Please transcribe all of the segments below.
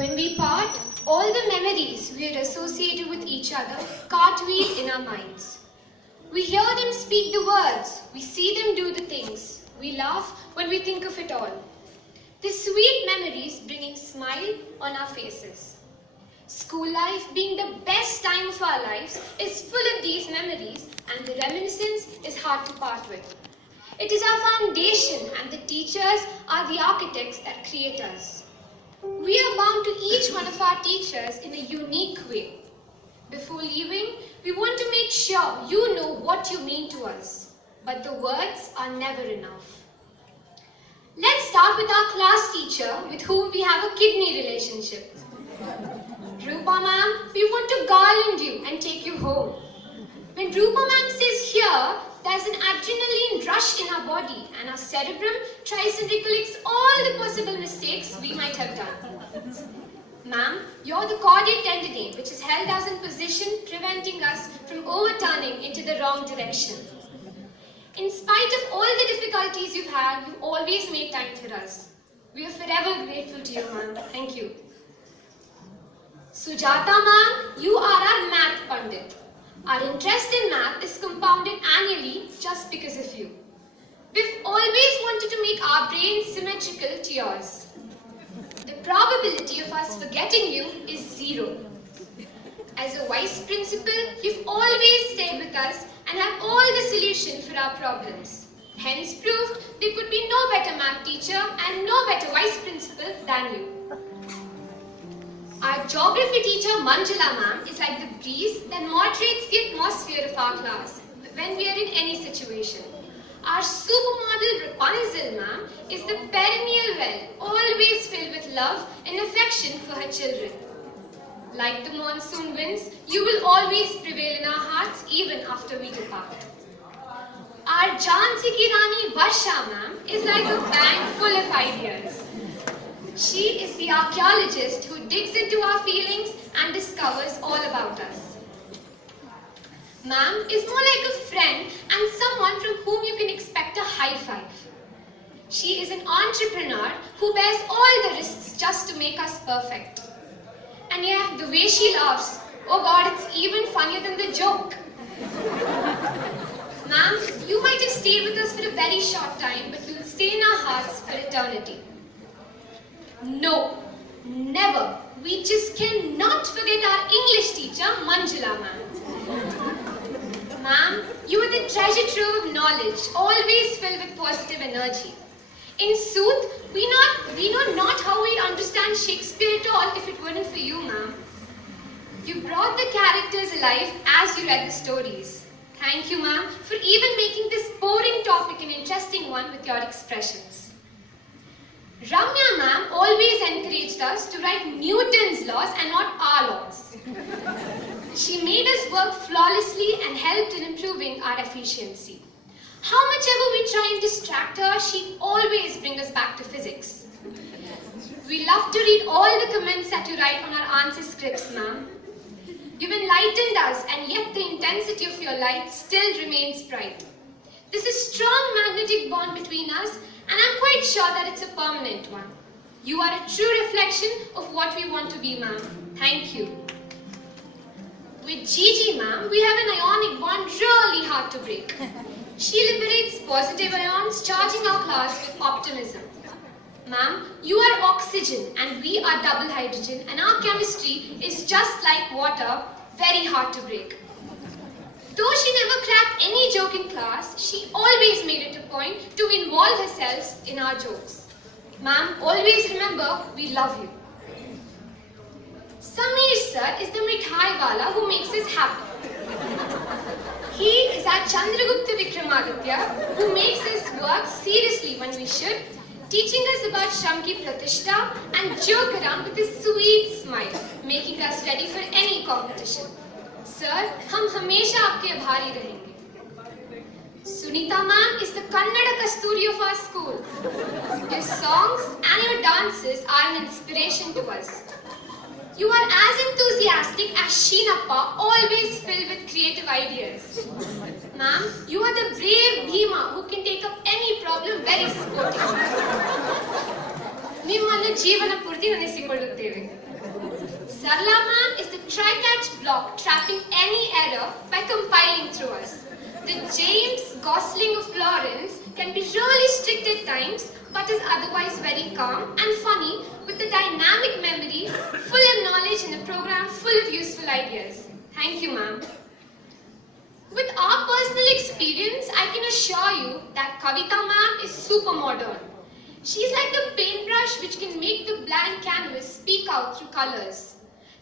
When we part, all the memories we had associated with each other cartwheel in our minds. We hear them speak the words, we see them do the things, we laugh when we think of it all. The sweet memories bringing smile on our faces. School life, being the best time of our lives, is full of these memories, and the reminiscence is hard to part with. It is our foundation, and the teachers are the architects that create us. We are bound to each one of our teachers in a unique way. Before leaving, we want to make sure you know what you mean to us, but the words are never enough. Let's start with our class teacher with whom we have a kidney relationship. Rupa ma'am, we want to garland you and take you home. When Rupa ma'am says here, there's an adrenaline rush in our body and our cerebrum tries and recollects all the possible mistakes we might have done. Ma'am, you're the caudate tendon which has held us in position, preventing us from overturning into the wrong direction. In spite of all the difficulties you've had, you always made time for us. We are forever grateful to you, ma'am. Thank you. Sujata ma'am, you are our math pandit. Our interest in math is compounded annually just because of you. We've always wanted to make our brains symmetrical to yours. The probability of us forgetting you is 0. As a vice principal, you've always stayed with us and have all the solution for our problems. Hence proof there could be no better math teacher and no better vice principal than you. Our geography teacher Manjula ma'am is like the breeze that moderates the atmosphere of our class when we are in any situation. Our supermodel Rapunzel ma'am is the perennial well, always filled with love and affection for her children. Like the monsoon winds, you will always prevail in our hearts even after we depart. Our Jhansi Ki Rani Varsha ma'am is like a bank full of ideas. She is the archaeologist who digs into our feelings and discovers all about us. Ma'am is more like a friend and someone from whom you can expect a high five. She is an entrepreneur who bears all the risks just to make us perfect. And yeah, the way she laughs, oh God, it's even funnier than the joke. Ma'am, you might have stayed with us for a very short time, but you'll stay in our hearts for eternity. No, never. We just cannot forget our English teacher, Manjula ma'am. Ma'am, you are the treasure trove of knowledge, always filled with positive energy. In sooth, we know not how we'd understand Shakespeare at all if it weren't for you, ma'am. You brought the characters alive as you read the stories. Thank you, ma'am, for even making this boring topic an interesting one with your expressions. Ramya ma'am always encouraged us to write Newton's laws and not our laws. She made us work flawlessly and helped in improving our efficiency. How much ever we try and distract her, she'd always bring us back to physics. We love to read all the comments that you write on our answer scripts, ma'am. You've enlightened us, and yet the intensity of your light still remains bright. There's a strong magnetic bond between us, and I'm quite sure that it's a permanent one. You are a true reflection of what we want to be, ma'am. Thank you. With Gigi, ma'am, we have an ionic bond really hard to break. She liberates positive ions, charging our class with optimism. Ma'am, you are oxygen and we are double hydrogen, and our chemistry is just like water, very hard to break. Though she never cracked any joke in class, she always made it a point to involve herself in our jokes. Ma'am, always remember, we love you. Sameer sir is the mithai wala who makes us happy. He is our Chandragupta Vikramaditya who makes us work seriously when we should, teaching us about Shamki Pratishtha and joke around with his sweet smile, making us ready for any competition. Sir, हम हमेशा आपके आभारी रहेंगे. Sunita ma'am is the Kannada Kasturi of our school. Your songs and your dances are an inspiration to us. You are as enthusiastic as Sheenappa, always filled with creative ideas. Ma'am, you are the brave Bhima who can take up any problem very sportively. ನಿಮ್ಮನ್ನು ಜೀವನ ಪೂರ್ತಿ ನೆನೆಸಿಕೊಳ್ಳುತ್ತೇವೆ. Sarla ma'am is the try-catch block trapping any error by compiling through us. The James Gosling of Florence can be really strict at times, but is otherwise very calm and funny with a dynamic memory, full of knowledge and a program full of useful ideas. Thank you, ma'am. With our personal experience, I can assure you that Kavita ma'am is super modern. She's like the paintbrush which can make the blank canvas speak out through colors.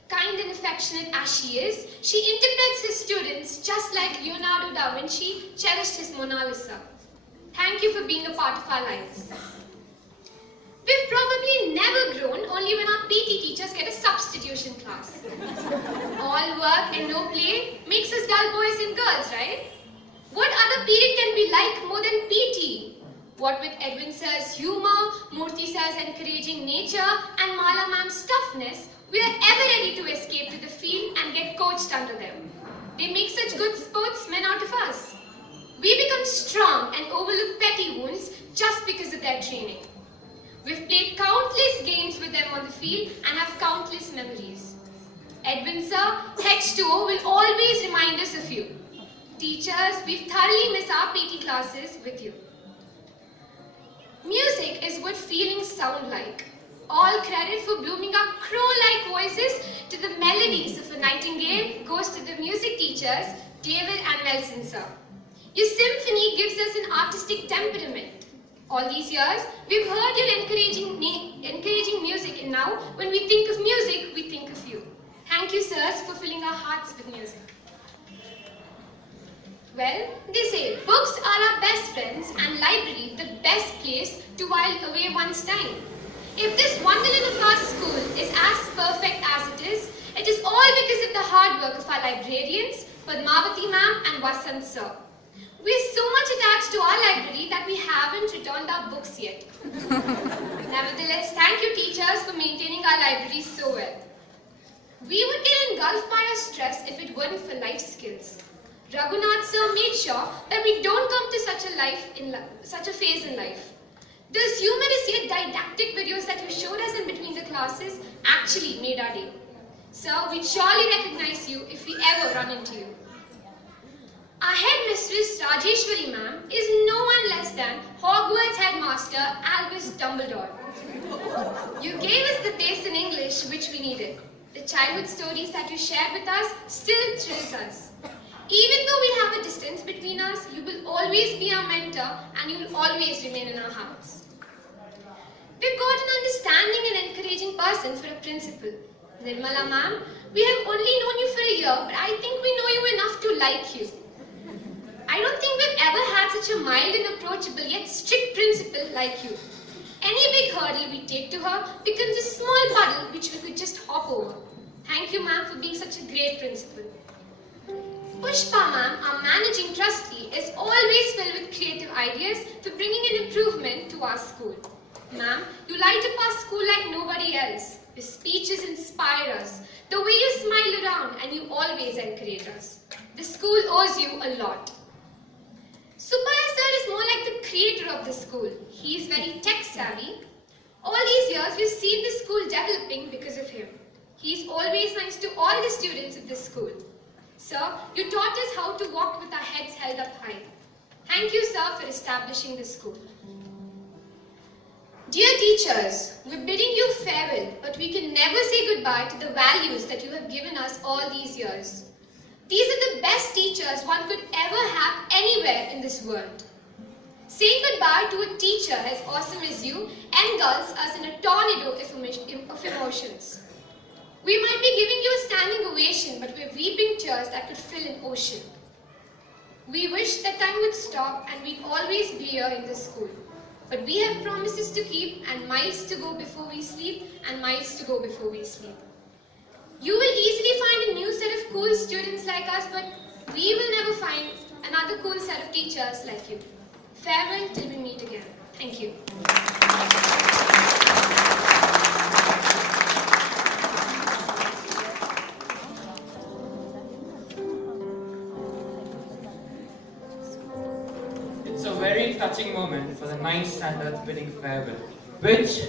Kind and affectionate as she is, she interprets his students just like Leonardo da Vinci cherished his Mona Lisa. Thank you for being a part of our lives. We've probably never grown only when our PT teachers get a substitution class. All work and no play makes us dull boys and girls, right? What other period can be like more than PT? What with Edwin sir's humor, Murthy sir's encouraging nature, and Mala ma'am's toughness, we are ever ready to escape to the field and get coached under them. They make such good sportsmen out of us. We become strong and overlook petty wounds just because of their training. We've played countless games with them on the field and have countless memories. Edwin sir, H2O will always remind us of you. Teachers, we thoroughly miss our PT classes with you. Music is what feelings sound like. All credit for blooming our crow-like voices to the melodies of a nightingale goes to the music teachers, David and Nelson sir. Your symphony gives us an artistic temperament. All these years, we've heard your encouraging music, and now when we think of music, we think of you. Thank you, sirs, for filling our hearts with music. Well, they say books are our best friends and library the best place to while away one's time. If this wonderland of our school is as perfect as it is all because of the hard work of our librarians, Padmavati ma'am and Vasant sir. We're so much attached to our library that we haven't returned our books yet. Nevertheless, thank you teachers for maintaining our library so well. We would get engulfed by our stress if it weren't for life skills. Raghunath sir made sure that we don't come to such a phase in life. Those humorous yet didactic videos that you showed us in between the classes actually made our day. Sir, we'd surely recognize you if we ever run into you. Our headmistress, Rajeshwari ma'am, is no one less than Hogwarts headmaster Albus Dumbledore. You gave us the base in English which we needed. The childhood stories that you shared with us still thrills us. Even though we have a distance between us, you will always be our mentor and you will always remain in our hearts. We've got an understanding and encouraging person for a principal. Nirmala ma'am, we have only known you for a year, but I think we know you enough to like you. I don't think we've ever had such a mild and approachable yet strict principal like you. Any big hurdle we take to her becomes a small puddle which we could just hop over. Thank you ma'am for being such a great principal. Pushpa ma'am, our managing trustee, is always filled with creative ideas for bringing an improvement to our school. Ma'am, you light up our school like nobody else. Your speeches inspire us. The way you smile around and you always encourage us. The school owes you a lot. Subbiah sir is more like the creator of the school. He is very tech savvy. All these years we've seen the school developing because of him. He is always nice to all the students of this school. Sir, you taught us how to walk with our heads held up high. Thank you, sir, for establishing this school. Dear teachers, we're bidding you farewell, but we can never say goodbye to the values that you have given us all these years. These are the best teachers one could ever have anywhere in this world. Saying goodbye to a teacher as awesome as you engulfs us in a tornado of emotions. We might be giving you a standing ovation, but we're weeping tears that could fill an ocean. We wish that time would stop and we'd always be here in this school. But we have promises to keep and miles to go before we sleep and miles to go before we sleep. You will easily find a new set of cool students like us, but we will never find another cool set of teachers like you. Farewell till we meet again. Thank you. It's a very touching moment for the 9th standards bidding farewell, which